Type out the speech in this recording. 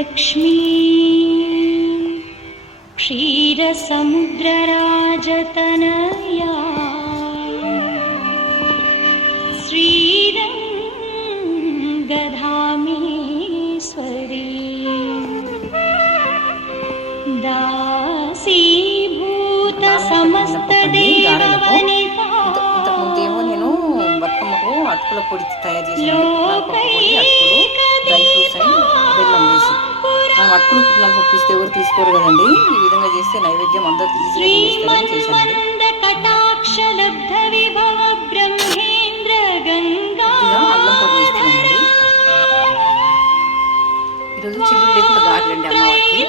లక్ష్మీ క్షీరసముద్రరాజతనయా శ్రీరంగధామేశ్వరీ దాసీభూత సమస్త దేవవనితా బతుకమ్మకు అటుకుల పొడి తయారు చేసాను. పొడి అటుకులు డ్రై ఫ్రూట్స్ అండ్ బెల్లం వేసి మనం అటుకులు పుట్టినాక పంపిస్తే ఎవరు తీసుకోరు కదండి. ఈ విధంగా చేస్తే నైవేద్యం అందరూ ఈజీగా చేశానండి. అల్లం పొడి వేస్తున్నానండి. ఈరోజు చిల్లు లేకుండా గారెలండి అమ్మవారికి.